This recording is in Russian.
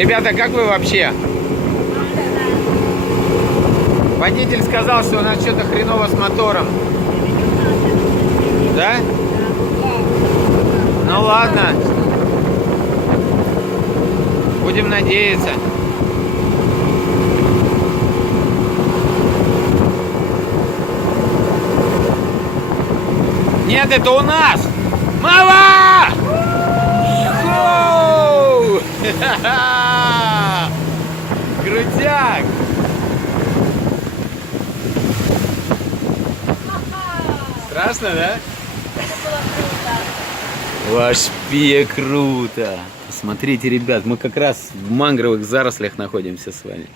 Ребята, как вы вообще? Водитель сказал, что у нас что-то хреново с мотором. Да? Ну ладно. Будем надеяться. Нет, это у нас! Мама! Хоу! Крутяк! Страшно, да? Вообще круто! Посмотрите, ребят, мы как раз в мангровых зарослях находимся с вами.